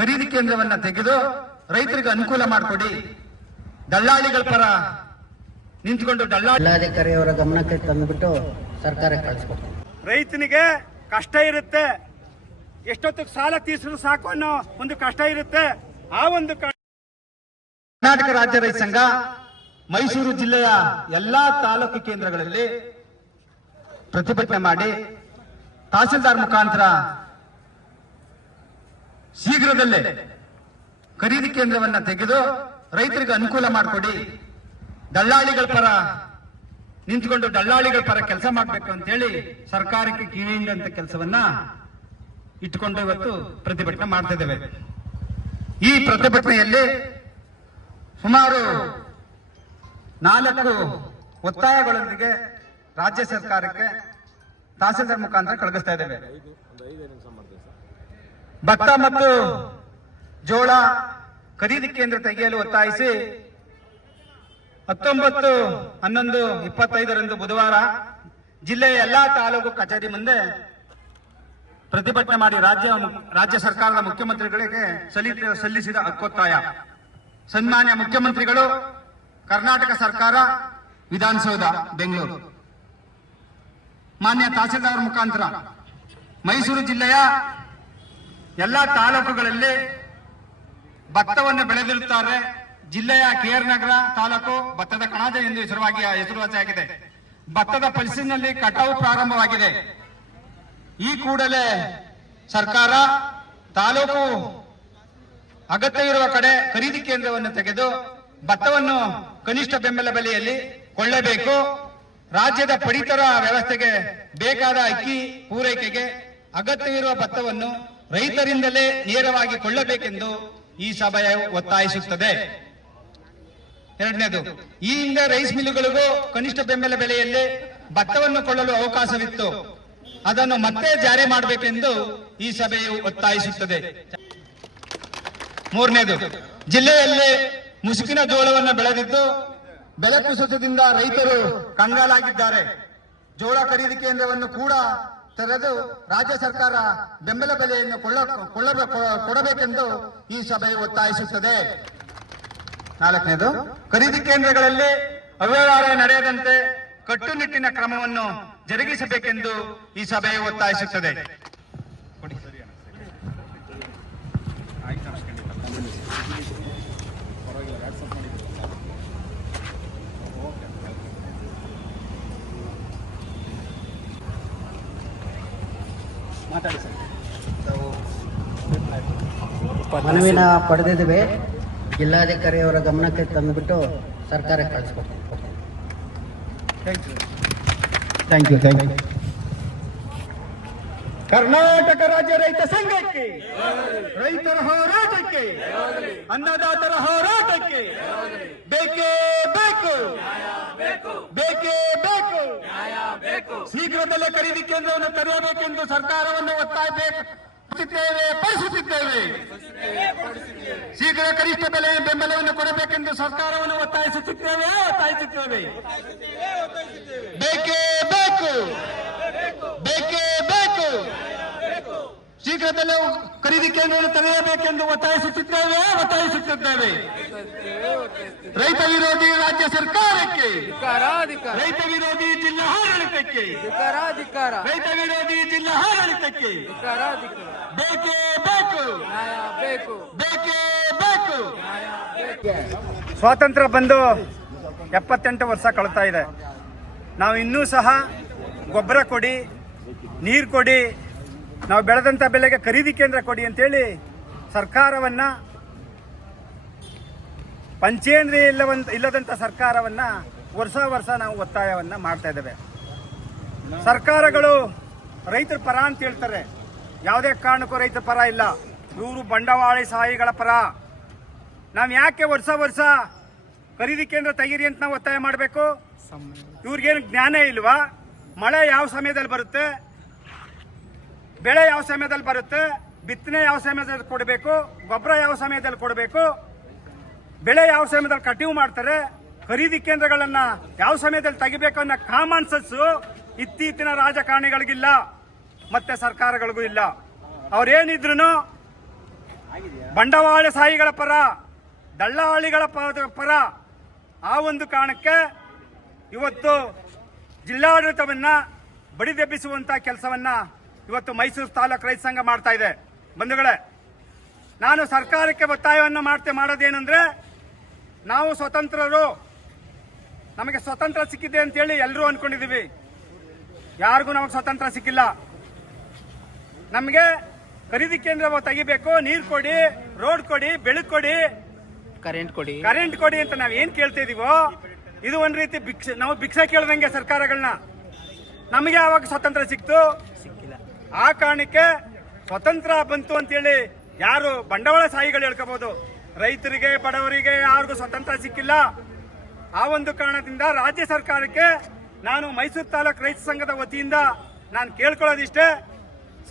ಖರೀದಿ ಕೇಂದ್ರವನ್ನ ತೆಗೆದು ರೈತರಿಗೆ ಅನುಕೂಲ ಮಾಡಿಕೊಡಿ. ದಲ್ಲಾಳಿಗಳ ಪರ ನಿಂತ್ಕೊಂಡು ದಲ್ಲಾಳಿ ಜಿಲ್ಲಾಧಿಕಾರಿಯವರ ಗಮನಕ್ಕೆ ತಂದುಬಿಟ್ಟು ಸರ್ಕಾರಕ್ಕೆ ಕಳಿಸ್ಕೊಡ್ತೀವಿ ರೈತನಿಗೆ ಕಷ್ಟ ಇರುತ್ತೆ. ಎಷ್ಟೊತ್ತಿಗೆ ಸಾಲ ತೀರಿಸಿದ್ರು ಸಾಕು ಅನ್ನೋ ಒಂದು ಕಷ್ಟ ಇರುತ್ತೆ. ಆ ಒಂದು ಕರ್ನಾಟಕ ರಾಜ್ಯ ರೈತ ಸಂಘ ಮೈಸೂರು ಜಿಲ್ಲೆಯ ಎಲ್ಲಾ ತಾಲೂಕು ಕೇಂದ್ರಗಳಲ್ಲಿ ಪ್ರತಿಭಟನೆ ಮಾಡಿ ತಹಸೀಲ್ದಾರ್ ಮುಖಾಂತರ ಶೀಘ್ರದಲ್ಲೇ ಖರೀದಿ ಕೇಂದ್ರವನ್ನ ತೆಗೆದು ರೈತರಿಗೆ ಅನುಕೂಲ ಮಾಡಿಕೊಡಿ. ದಲ್ಲಾಳಿಗಳ ಪರ ನಿಂತ್ಕೊಂಡು ದಲ್ಲಾಳಿಗಳ ಪರ ಕೆಲಸ ಮಾಡಬೇಕು ಅಂತೇಳಿ ಸರ್ಕಾರಕ್ಕೆ ಕಿವಿಯಿಂದ ಕೆಲಸವನ್ನ ಇಟ್ಟುಕೊಂಡು ಇವತ್ತು ಪ್ರತಿಭಟನೆ ಮಾಡ್ತಾ ಇದ್ದೇವೆ. ಈ ಪ್ರತಿಭಟನೆಯಲ್ಲಿ ಸುಮಾರು ನಾಲ್ಕು ಒತ್ತಾಯಗಳೊಂದಿಗೆ ರಾಜ್ಯ ಸರ್ಕಾರಕ್ಕೆ ತಹಸೀಲ್ದಾರ್ ಮುಖಾಂತರ ಕಳಗಿಸ್ತಾ ಇದ್ದೇವೆ. ಭತ್ತ ಮತ್ತು ಜೋಳ ಖರೀದಿ ಕೇಂದ್ರ ತೆಗೆಯಲು ಒತ್ತಾಯಿಸಿ ಹತ್ತೊಂಬತ್ತು, ಹನ್ನೊಂದು, ಇಪ್ಪತ್ತೈದರಂದು ಬುಧವಾರ ಜಿಲ್ಲೆಯ ಎಲ್ಲಾ ತಾಲೂಕು ಕಚೇರಿ ಮುಂದೆ ಪ್ರತಿಭಟನೆ ಮಾಡಿ ರಾಜ್ಯ ರಾಜ್ಯ ಸರ್ಕಾರದ ಮುಖ್ಯಮಂತ್ರಿಗಳಿಗೆ ಸಲ್ಲಿ ಸಲ್ಲಿಸಿದ ಹಕ್ಕೊತ್ತಾಯ. ಸನ್ಮಾನ್ಯ ಮುಖ್ಯಮಂತ್ರಿಗಳು, ಕರ್ನಾಟಕ ಸರ್ಕಾರ, ವಿಧಾನಸೌಧ, ಬೆಂಗಳೂರು. ಮಾನ್ಯ ತಹಸೀಲ್ದಾರ್ ಮುಖಾಂತರ ಮೈಸೂರು ಜಿಲ್ಲೆಯ ಎಲ್ಲ ತಾಲೂಕುಗಳಲ್ಲಿ ಭತ್ತವನ್ನು ಬೆಳೆದಿರುತ್ತಾರೆ. ಜಿಲ್ಲೆಯ ಕೇರ್ ನಗರ ತಾಲೂಕು ಭತ್ತದ ಕಣಜ ಎಂದು ಹೆಸರುವಾಗಿ ಹೆಸರುವಾಸಿಯಾಗಿದೆ ಭತ್ತದ ಪಲ್ಸಿನಲ್ಲಿ ಕಟಾವು ಪ್ರಾರಂಭವಾಗಿದೆ. ಈ ಕೂಡಲೇ ಸರ್ಕಾರ ತಾಲೂಕು ಅಗತ್ಯವಿರುವ ಕಡೆ ಖರೀದಿ ಕೇಂದ್ರವನ್ನು ತೆಗೆದು ಭತ್ತವನ್ನು ಕನಿಷ್ಠ ಬೆಂಬಲ ಬೆಲೆಯಲ್ಲಿ ಕೊಳ್ಳಬೇಕು. ರಾಜ್ಯದ ಪಡಿತರ ವ್ಯವಸ್ಥೆಗೆ ಬೇಕಾದ ಅಕ್ಕಿ ಪೂರೈಕೆಗೆ ಅಗತ್ಯವಿರುವ ಭತ್ತವನ್ನು ರೈತರಿಂದಲೇ ನೇರವಾಗಿ ಕೊಳ್ಳಬೇಕೆಂದು ಈ ಸಭೆಯು ಒತ್ತಾಯಿಸುತ್ತದೆ. ಎರಡನೇದು, ಈ ಹಿಂದೆ ರೈಸ್ ಮಿಲ್ಗಳಿಗೂ ಕನಿಷ್ಠ ಬೆಂಬಲ ಬೆಲೆಯಲ್ಲಿ ಭತ್ತವನ್ನು ಕೊಳ್ಳಲು ಅವಕಾಶವಿತ್ತು. ಅದನ್ನು ಮತ್ತೆ ಜಾರಿ ಮಾಡಬೇಕೆಂದು ಈ ಸಭೆಯು ಒತ್ತಾಯಿಸುತ್ತದೆ. ಮೂರನೇದು, ಜಿಲ್ಲೆಯಲ್ಲಿ ಮುಸುಕಿನ ಜೋಳವನ್ನು ಬೆಳೆದಿದ್ದು ಬೆಲೆ ಕುಸಿತದಿಂದ ರೈತರು ಕಂಗಾಲಾಗಿದ್ದಾರೆ. ಜೋಳ ಖರೀದಿ ಕೇಂದ್ರವನ್ನು ಕೂಡ ತೆರೆದು ರಾಜ್ಯ ಸರ್ಕಾರ ಬೆಂಬಲ ಬೆಲೆಯನ್ನು ಕೊಳ್ಳ, ಕೊಳ್ಳಬೇಕು, ಕೊಡಬೇಕೆಂದು ಈ ಸಭೆ ಒತ್ತಾಯಿಸುತ್ತದೆ. ನಾಲ್ಕನೇದು, ಖರೀದಿ ಕೇಂದ್ರಗಳಲ್ಲಿ ಅವ್ಯವಹಾರ ನಡೆಯದಂತೆ ಕಟ್ಟುನಿಟ್ಟಿನ ಕ್ರಮವನ್ನು ಜರುಗಿಸಬೇಕೆಂದು ಈ ಸಭೆ ಒತ್ತಾಯಿಸುತ್ತದೆ. ಮನವಿನ ಪಡೆದಿದ್ದೇವೆ. ಜಿಲ್ಲಾಧಿಕಾರಿಯವರ ಗಮನಕ್ಕೆ ತಂದುಬಿಟ್ಟು ಸರ್ಕಾರಕ್ಕೆ ಕಳಿಸ್ಕೊಡ್ತೀನಿ thank you thank you Karnataka ರಾಜ್ಯ ರೈತ ಸಂಘಕ್ಕೆ ರೈತರ ಹೋರಾಟಕ್ಕೆ, ಅನ್ನದಾತರ ಹೋರಾಟಕ್ಕೆ, ಬೇಕೇ ಬೇಕು ಬೇಕೇ ಬೇಕು, ಶೀಘ್ರದಲ್ಲೇ ಖರೀದಿ ಕೇಂದ್ರವನ್ನು ತೆರೆಯಬೇಕೆಂದು ಸರ್ಕಾರವನ್ನು ಒತ್ತಾಯಬೇಕು ಪಡಿಸುತ್ತಿದ್ದೇವೆ. ಶೀಘ್ರ ಕನಿಷ್ಠ ಬೆಲೆ ಬೆಂಬಲವನ್ನು ಕೊಡಬೇಕೆಂದು ಸರ್ಕಾರವನ್ನು ಒತ್ತಾಯಿಸುತ್ತಿದ್ದೇವೆ, ಒತ್ತಾಯಿಸುತ್ತೇವೆ. ಬೇಕು ಬೇಕೇ, ಬೇಕು ಶೀಘ್ರದಲ್ಲೇ ಖರೀದಿ ಕೇಂದ್ರವನ್ನು ತೆರೆಯಬೇಕೆಂದು ಒತ್ತಾಯಿಸುತ್ತಿದ್ದೇವೆ ಒತ್ತಾಯಿಸುತ್ತಿದ್ದೇವೆ. ರೈತ ವಿರೋಧಿ ರಾಜ್ಯ ಸರ್ಕಾರಕ್ಕೆ ರೈತ ವಿರೋಧಿ ಜಿಲ್ಲಾ ಆಡಳಿತಕ್ಕೆ ರೈತ ವಿರೋಧಿ ಜಿಲ್ಲಾ ಆಡಳಿತಕ್ಕೆ. ಬೇಕೇ ಬೇಕು. ನ್ಯಾಯ ಬೇಕು. ಬೇಕೇ ಬೇಕು. ಸ್ವಾತಂತ್ರ್ಯ ಬಂದು ಎಪ್ಪತ್ತೆಂಟು ವರ್ಷ ಕಳ್ತಾ ಇದೆ. ನಾವು ಇನ್ನೂ ಸಹ ಗೊಬ್ಬರ ಕೊಡಿ ನೀರು ಕೊಡಿ ನಾವು ಬೆಳೆದಂಥ ಬೆಲೆಗೆ ಖರೀದಿ ಕೇಂದ್ರ ಕೊಡಿ ಅಂತೇಳಿ ಸರ್ಕಾರವನ್ನು ಪಂಚೇಂದ್ರಿಯ ಇಲ್ಲವಂತ ಇಲ್ಲದಂಥ ಸರ್ಕಾರವನ್ನು ವರ್ಷ ವರ್ಷ ನಾವು ಒತ್ತಾಯವನ್ನು ಮಾಡ್ತಾ ಇದ್ದೇವೆ. ಸರ್ಕಾರಗಳು ರೈತರ ಪರ ಅಂತ ಹೇಳ್ತಾರೆ. ಯಾವುದೇ ಕಾರಣಕ್ಕೂ ರೈತರ ಪರ ಇಲ್ಲ. ಇವರು ಸಹಾಯಿಗಳ ಪರ. ನಾವು ಯಾಕೆ ವರ್ಷ ವರ್ಷ ಖರೀದಿ ಕೇಂದ್ರ ತೆಗೀರಿ ಅಂತ ನಾವು ಒತ್ತಾಯ ಮಾಡಬೇಕು? ಇವ್ರಿಗೇನು ಜ್ಞಾನ ಇಲ್ವಾ? ಮಳೆ ಯಾವ ಸಮಯದಲ್ಲಿ ಬರುತ್ತೆ? ಬೆಳೆ ಯಾವ ಸಮಯದಲ್ಲಿ ಬರುತ್ತೆ, ಬಿತ್ತನೆ ಯಾವ ಸಮಯದಲ್ಲಿ ಕೊಡಬೇಕು, ಗೊಬ್ಬರ ಯಾವ ಸಮಯದಲ್ಲಿ ಕೊಡಬೇಕು, ಬೆಳೆ ಯಾವ ಸಮಯದಲ್ಲಿ ಕಟಿವ್ ಮಾಡ್ತಾರೆ, ಖರೀದಿ ಕೇಂದ್ರಗಳನ್ನ ಯಾವ ಸಮಯದಲ್ಲಿ ತೆಗಿಬೇಕು ಅನ್ನೋ ಕಾಮನ್ ಸೆನ್ಸ್ ಇತ್ತೀಚಿನ ರಾಜಕಾರಣಿಗಳಿಗಿಲ್ಲ, ಮತ್ತೆ ಸರ್ಕಾರಗಳಿಗೂ ಇಲ್ಲ. ಅವ್ರೇನಿದ್ರು ಬಂಡವಾಳಶಾಹಿಗಳ ಪರ, ದಳ್ಳಾಳಿಗಳ ಪರ ಆ ಒಂದು ಕಾರಣಕ್ಕೆ ಇವತ್ತು ಜಿಲ್ಲಾಡಳಿತವನ್ನ ಬಡಿದೆಬ್ಬಿಸುವಂತ ಕೆಲಸವನ್ನ ಇವತ್ತು ಮೈಸೂರು ತಾಲೂಕು ರೈತ ಸಂಘ ಮಾಡ್ತಾ ಇದೆ. ಬಂಧುಗಳೇ ನಾನು ಸರ್ಕಾರಕ್ಕೆ ಒತ್ತಾಯವನ್ನು ಮಾಡ್ತೆ ಮಾಡೋದೇನೆಂದ್ರೆ ನಾವು ಸ್ವತಂತ್ರರು. ನಮಗೆ ಸ್ವತಂತ್ರ ಸಿಕ್ಕಿದೆ ಅಂತೇಳಿ ಎಲ್ಲರೂ ಅನ್ಕೊಂಡಿದೀವಿ ಯಾರಿಗೂ ನಮಗೆ ಸ್ವತಂತ್ರ ಸಿಕ್ಕಿಲ್ಲ. ನಮಗೆ ಖರೀದಿ ಕೇಂದ್ರ ತೆಗಿಬೇಕು ನೀರು ಕೊಡಿ ರೋಡ್ ಕೊಡಿ ಬೆಳಕು ಕೊಡಿ. ಕರೆಂಟ್ ಕೊಡಿ. ಕರೆಂಟ್ ಕೊಡಿ ಅಂತ ನಾವು ಏನ್ ಕೇಳ್ತಾ ಇದೀವೋ ಇದು ಒಂದ್ ರೀತಿ ಭಿಕ್ಷೆ ನಾವು ಭಿಕ್ಷೆ ಕೇಳ್ದಂಗೆ ಸರ್ಕಾರಗಳನ್ನ. ನಮಗೆ ಯಾವಾಗ ಸ್ವತಂತ್ರ ಸಿಕ್ತು? ಸಿಕ್ಕಿಲ್ಲ. ಆ ಕಾರಣಕ್ಕೆ ಸ್ವತಂತ್ರ ಬಂತು ಅಂತೇಳಿ ಯಾರು ಬಂಡವಾಳ ಸಾಹಿಗಳು ಹೇಳ್ಕೋಬಹುದು ರೈತರಿಗೆ, ಬಡವರಿಗೆ ಯಾರಿಗೂ ಸ್ವತಂತ್ರ ಸಿಕ್ಕಿಲ್ಲ. ಆ ಒಂದು ಕಾರಣದಿಂದ ರಾಜ್ಯ ಸರ್ಕಾರಕ್ಕೆ ನಾನು ಮೈಸೂರು ತಾಲೂಕು ರೈತ ಸಂಘದ ವತಿಯಿಂದ ನಾನು ಕೇಳ್ಕೊಳ್ಳೋದಿಷ್ಟೇ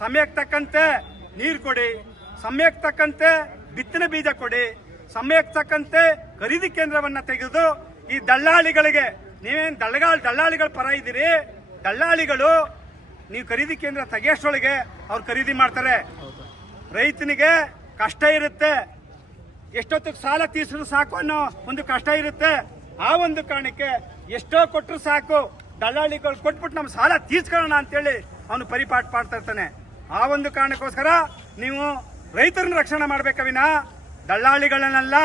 ಸಮಯಕ್ಕೆ ತಕ್ಕಂತೆ ನೀರು ಕೊಡಿ ಸಮಯಕ್ಕೆ ತಕ್ಕಂತೆ ಬಿತ್ತನೆ ಬೀಜ ಕೊಡಿ ಸಮಯಕ್ಕೆ ತಕ್ಕಂತೆ ಖರೀದಿ ಕೇಂದ್ರವನ್ನ ತೆಗೆದು ಈ ದಳ್ಳಾಳಿಗಳಿಗೆ, ನೀವೇನು ದಳ್ಳಗಾಳ ದಳ್ಳಾಳಿಗಳ ಪರ ಇದ್ದೀರಿ, ದಳ್ಳಾಳಿಗಳು ನೀವು ಖರೀದಿ ಕೇಂದ್ರ ತೆಗೆಯೋಷ್ಟೊಳಗೆ ಅವ್ರು ಖರೀದಿ ಮಾಡ್ತಾರೆ. ರೈತನಿಗೆ ಕಷ್ಟ ಇರುತ್ತೆ. ಎಷ್ಟೊತ್ತಿಗೆ ಸಾಲ ತೀರಿಸಿದ್ರು ಸಾಕು ಅನ್ನೋ ಒಂದು ಕಷ್ಟ ಇರುತ್ತೆ. ಆ ಒಂದು ಕಾರಣಕ್ಕೆ ಎಷ್ಟೋ ಕೊಟ್ಟರು ಸಾಕು. ದಲ್ಲಾಳಿಗಳು ಕೊಟ್ಬಿಟ್ಟು ನಮ್ಮ ಸಾಲ ತೀರ್ಸ್ಕೊಳ್ಳೋಣ ಅಂತೇಳಿ ಅವನು ಪರಿಪಾಠ ಮಾಡ್ತಾ ಇರ್ತಾನೆ. ಆ ಒಂದು ಕಾರಣಕ್ಕೋಸ್ಕರ ನೀವು ರೈತರನ್ನ ರಕ್ಷಣೆ ಮಾಡ್ಬೇಕ ವಿನ? ದಳ್ಳಾಳಿಗಳನ್ನೆಲ್ಲ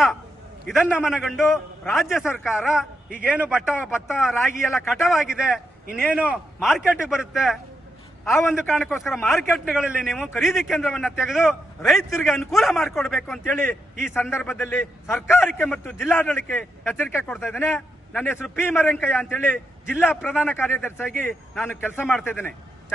ಇದನ್ನ ಮನಗಂಡು ರಾಜ್ಯ ಸರ್ಕಾರ ಈಗೇನು ಬಟ್ಟ, ಭತ್ತ, ರಾಗಿ ಎಲ್ಲ ಕಟವಾಗಿದೆ. ಇನ್ನೇನು ಮಾರ್ಕೆಟಿಗೆ ಬರುತ್ತೆ. ಆ ಒಂದು ಕಾರಣಕ್ಕೋಸ್ಕರ ಮಾರ್ಕೆಟ್ಗಳಲ್ಲಿ ನೀವು ಖರೀದಿ ಕೇಂದ್ರವನ್ನ ತೆಗೆದು ರೈತರಿಗೆ ಅನುಕೂಲ ಮಾಡಿಕೊಡ್ಬೇಕು ಅಂತೇಳಿ ಈ ಸಂದರ್ಭದಲ್ಲಿ ಸರ್ಕಾರಕ್ಕೆ ಮತ್ತು ಜಿಲ್ಲಾಡಳಿತಕ್ಕೆ ಎಚ್ಚರಿಕೆ ಕೊಡ್ತಾ ಇದ್ದೇನೆ. ನನ್ನ ಹೆಸರು ಪಿ ಮರೆಂಕಯ್ಯ ಅಂತೇಳಿ ಜಿಲ್ಲಾ ಪ್ರಧಾನ ಕಾರ್ಯದರ್ಶಿಯಾಗಿ ನಾನು ಕೆಲಸ ಮಾಡ್ತಾ ಇದ್ದೇನೆ.